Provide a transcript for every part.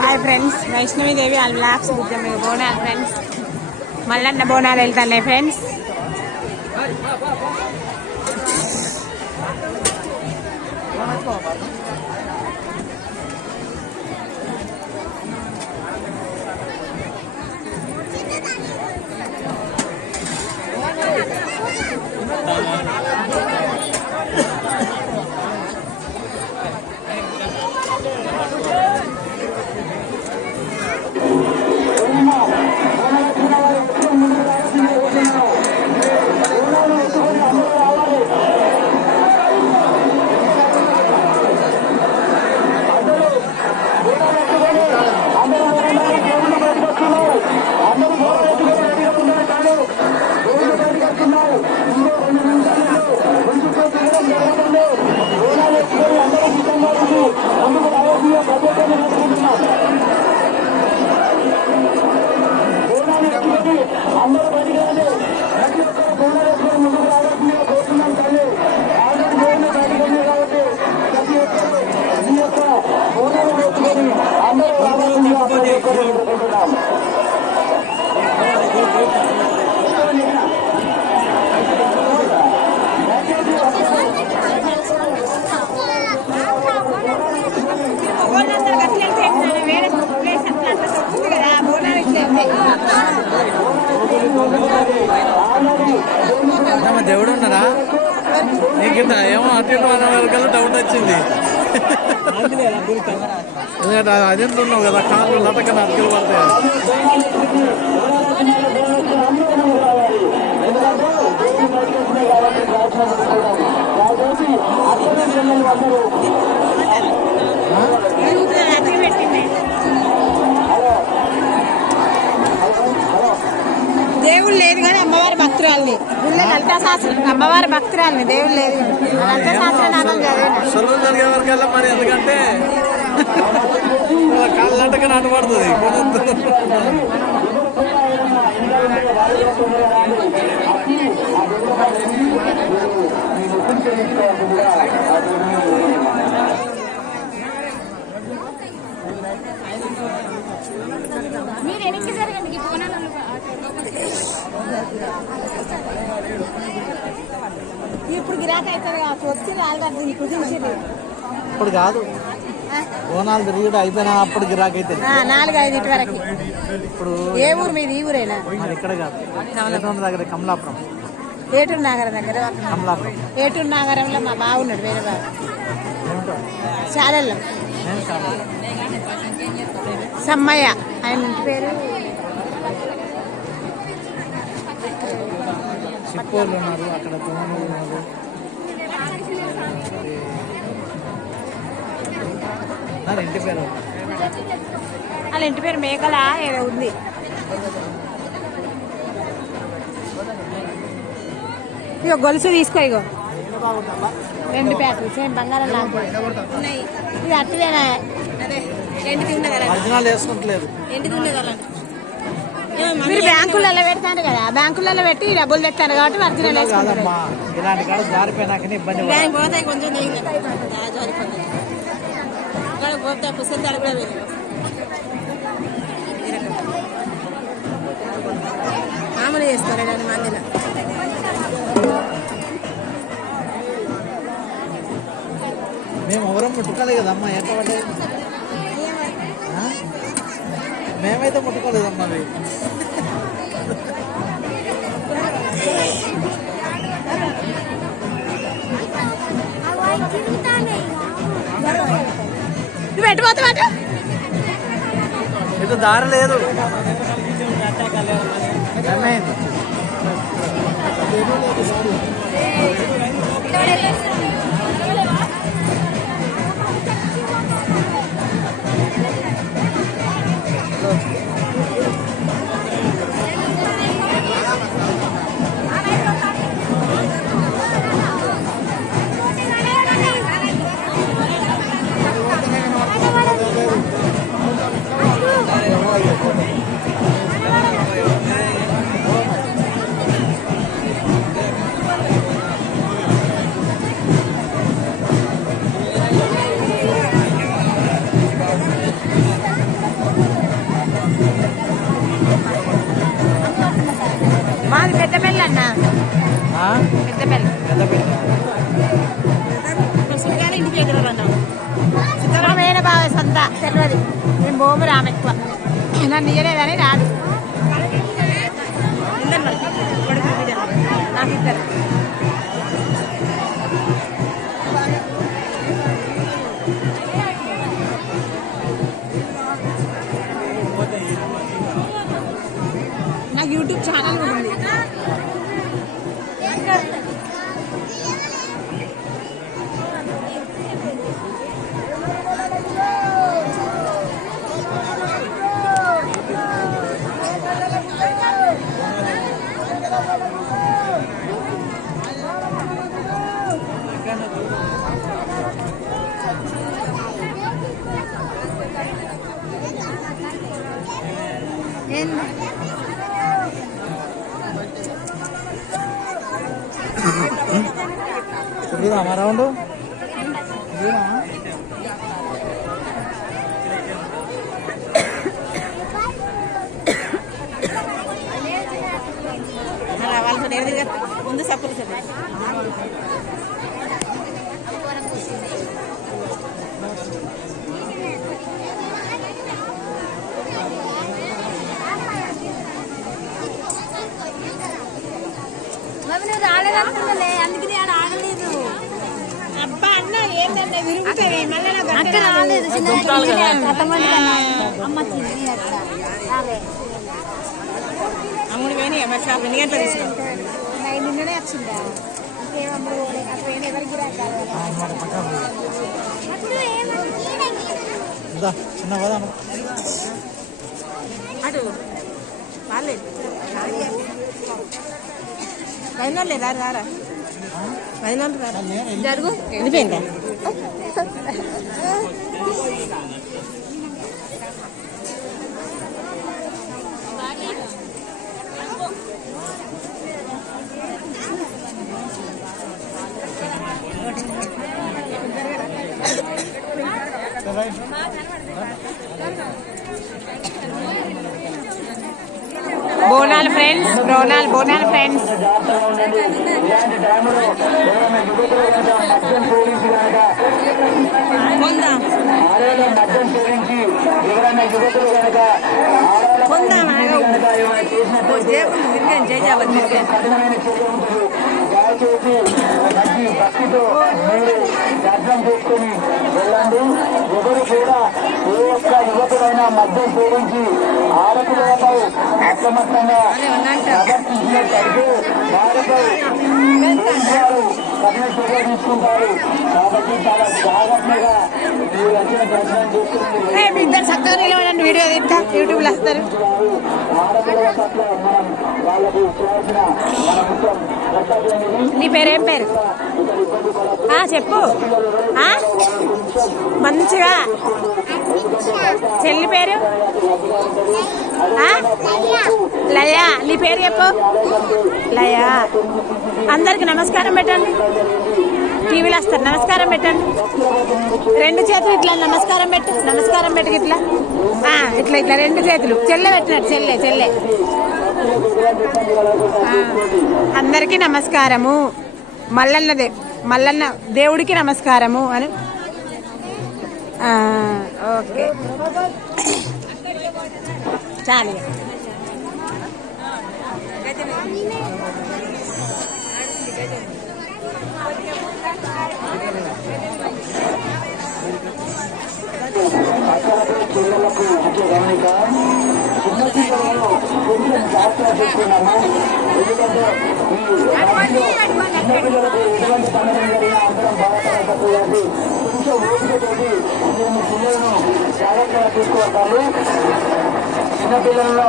Hi friends, Vaishnavi Devi వాళ్ళ blocks బుద్ధం మీద Bonalu friends. Mallanna Bonalu వెళ్తాయి ఫ్రెండ్స్. దేవుడు ఉన్నారా నీకు ఏమో అటు ఇటు అనే వాళ్ళకల్లా డౌట్ వచ్చింది. ఎందుకంటే అదేంటున్నావు కదా, కాళ్ళు లతకని అటుకలు పడతాయి. దేవుడు లేదు కానీ అమ్మవారి భక్తురాలని, లలితా శాస్త్రం అమ్మవారి భక్తురాలని, దేవుడు లేదు లలితా శాస్త్ర నామం సొల్లు జరిగే వరకల్లా మరి, ఎందుకంటే కాళ్ళు లటకని అటు పడుతుంది. మీరు ఎనికి జరగండి. ఇప్పుడు గిరాకీ అవుతుంది కావచ్చు, వచ్చి రాలి కుదించింది. ఇప్పుడు కాదు, బోనాలు తిరిగి అయిపోయినా అప్పుడు గిరాకీ అవుతుంది. 4-5 వరకు. ఇప్పుడు ఏ ఊరు మీది? ఈ ఊరేనా? ఇక్కడ కాదు, దగ్గర కమలాపురం. ఏటూరు నాగరం దగ్గర కమలాపురం. ఏటూరు నాగరంలో మా బాగున్నాడు, వేరే బాబు శాలల్లో సమ్మయ్య ఆయన ఇంటి పేరు. చిప్పోళ్ళు ఉన్నారు అక్కడ, తోమలు ఉన్నారు. ఇంటి పేరు వాళ్ళ ఇంటి పేరు మేకల ఏదో ఉంది. ఇగో గొలుసు తీసుకో, ఇగో 2 ప్యాకులు సేమ్ బంగారం లాగా ఇది. అట్టుదేనా? వేసుకుంటలేదు. మీరు బ్యాంకులలో పెడతారు కదా, బ్యాంకులలో పెట్టి డబ్బులు తెస్తారు కాబట్టి ఒరిజినల్ వేసుకుంటారు. ఇలాంటి కాదు జారిపోయినాక ఇబ్బంది పోతాయి కొంచెం. పుస్తకాలు కూడా మామూలు చేస్తారు దాని మందిలో. మేము ఎవరం ముట్టుకోలేదు కదమ్మా, ఎట్లా పడ్డాయి? మేమైతే ముట్టుకోలేదమ్మా. అది నువ్వు పెట్టిపోతావు ఇటు దారి లేదు. మేన బావ సొంత తెలియదు మేము భూమి రాము ఎక్కువ నన్ను ఇయ్యలేదని రాదు నాకు ఇద్దరు నాకు యూట్యూబ్ ఛానల్ కూడా ఉంది రౌండ్ ముందు సపోర్ట్ రాలేదనుకుంటే అందుకని ఆడ ఆగలేదు అబ్బా అన్న ఏంటంటే విరుగుతాయి మళ్ళీ అక్కడ రాలేదు అమ్ముడు పోయినాయి మరి షాప్ ఎన్ని గంటలు తీసుకున్నాం నిన్ననే వచ్చిందా ఇంకేమమ్ముడు అక్కడ ఎవరికి చిన్న కదా అటు వాళ్ళే పైన రారా పైన జరుగు వెళ్ళిపోయిందా బోనాల్ ఫ్రెండ్స్ బోనాల్ ఫ్రెండ్స్ దర్శనం చేసుకుని వెళ్ళండి. ఎవరు కూడా ఏ ఒక్క యువకుడైనా మద్యం సేవించి ఆడపిల్లలపై అప్రమత్తంగా ప్రదర్శించినట్లయితే వారిపై కఠిన చర్య తీసుకుంటారు. కాబట్టి చాలా జాగ్రత్తగా మీరు వచ్చిన దర్శనం చేసుకుని ఇద్దరు చక్కగా నిలబడండి వీడియో తీస్తా యూట్యూబ్ లో వస్తారు ఆడపిల్లల పట్ల మనం వాళ్ళకి చేయాల్సిన మన ముఖ్యం కర్తవ్యం ఇది. నీ పేరేం పేరు చెప్పు మంచిగా చెల్లి పేరు లయా నీ పేరు చెప్పు లయా అందరికి నమస్కారం పెట్టండి టీవీలో వస్తారు నమస్కారం పెట్టండి రెండు చేతులు ఇట్లా నమస్కారం పెట్టు ఇట్లా ఇట్లా ఇట్లా రెండు చేతులు చెల్లె పెట్టినట్టు చెల్లె అందరికీ నమస్కారము మల్లన్న దేవుడికి నమస్కారము అని ఓకే చాలు పిల్లలకు ముఖ్య గమనిక చిన్న పిల్లలను కొంచెం జాగ్రత్త చేస్తున్నాము. ఎందుకంటే ఈ చిన్న పిల్లలకు ఎటువంటి సమయం జరిగినా అందరం బాధపడకపోయాలి. కొంచెం ఓపికతోటి మేము పిల్లలను జాగ్రత్తగా తీసుకువస్తాము. చిన్నపిల్లలను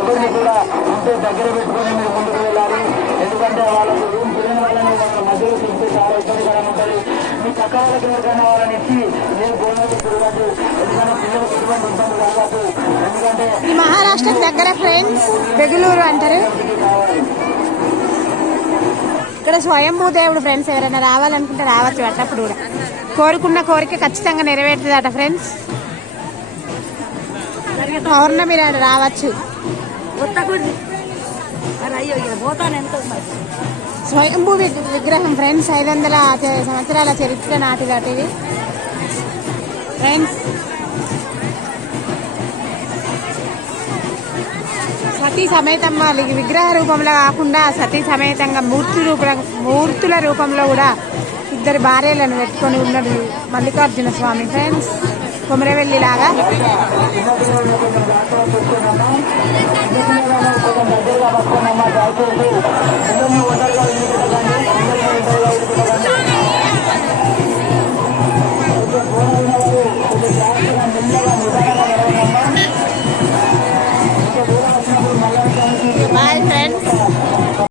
ఎవరిని కూడా ఉంటే దగ్గర పెట్టుకుని మీరు ముందుకు వెళ్ళాలి. ఎందుకంటే వాళ్ళకు ఏం తెలియని వాళ్ళని వాళ్ళ మధ్యలో తింటే చాలా ఇబ్బందికరంగా ఉంటుంది. మీ పక్క వాళ్ళకి ఎవరికైనా వాళ్ళని ఇచ్చి నేను గోడలకు తిరగద్దు. ఎందుకంటే పిల్లలకు ఎటువంటి ఇబ్బంది కావద్దు. ఎందుకంటే ఈ మహారాష్ట్ర దగ్గర ఫ్రెండ్స్ బెంగళూరు అంటారు. ఇక్కడ స్వయంభూ దేవుడు ఫ్రెండ్స్ ఎవరైనా రావాలనుకుంటే రావచ్చు అట్లప్పుడు కూడా కోరుకున్న కోరిక ఖచ్చితంగా నెరవేరుతుందట ఫ్రెండ్స్. పౌర్ణమి నాడు రావచ్చు. స్వయంభూ విగ్రహం ఫ్రెండ్స్ 500 సంవత్సరాల చరిత్ర నాటిదట ఇది. ఫ్రెండ్స్ సతీ సమేతంగా విగ్రహ రూపంలో కాకుండా సతీ సమేతంగా మూర్తుల రూపంలో కూడా ఇద్దరు భార్యలను పెట్టుకొని ఉన్నాడు మల్లికార్జున స్వామి. ఫ్రెండ్స్ కొమరవెల్లి లాగా దగ్గరగా పట్టుకున్నామా దయచేసి